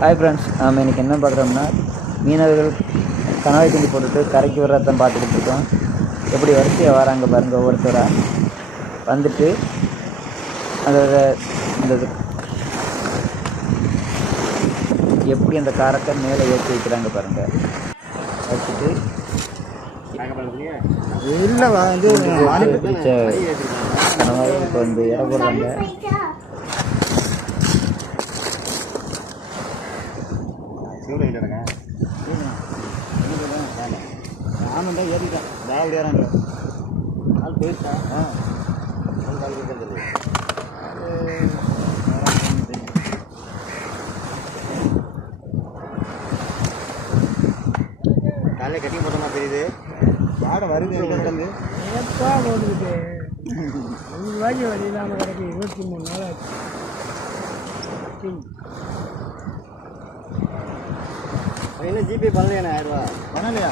Hi friends நாம் இன்றைக்கி என்ன பார்க்குறோம்னா மீனவர்கள் கணவாய் தூண்டி போட்டுட்டு கரைக்கு வர்றத பார்த்துக்கிட்டு இருக்கோம். எப்படி வரிசையாக வராங்க பாருங்க ஒவ்வொருத்தராக வந்துட்டு அதோட அந்த எப்படி அந்த காரத்தை மேலே ஏற்றி வைக்கிறாங்க பாருங்க. வச்சுட்டு இல்லை வந்து இப்போ வந்து இட போடுறாங்க நானும் தான் ஏறிட்டேன். வேலை ஏறாங்க ஆள் போயிருக்கேன் ஆ. காலையில் கட்டி போட்ட மாதிரி தெரியுது. வாடை வருது கிடந்து எப்பா போட்டுக்கிட்டு. ரெண்டு வாக்கி வழி இல்லாமல் கிடக்கு. இருபத்தி மூணு நாள் ஆச்சு. இன்னும் ஜிபே பண்ணலையாண்ணே ஆயிரம் ரூபா பண்ணலையா?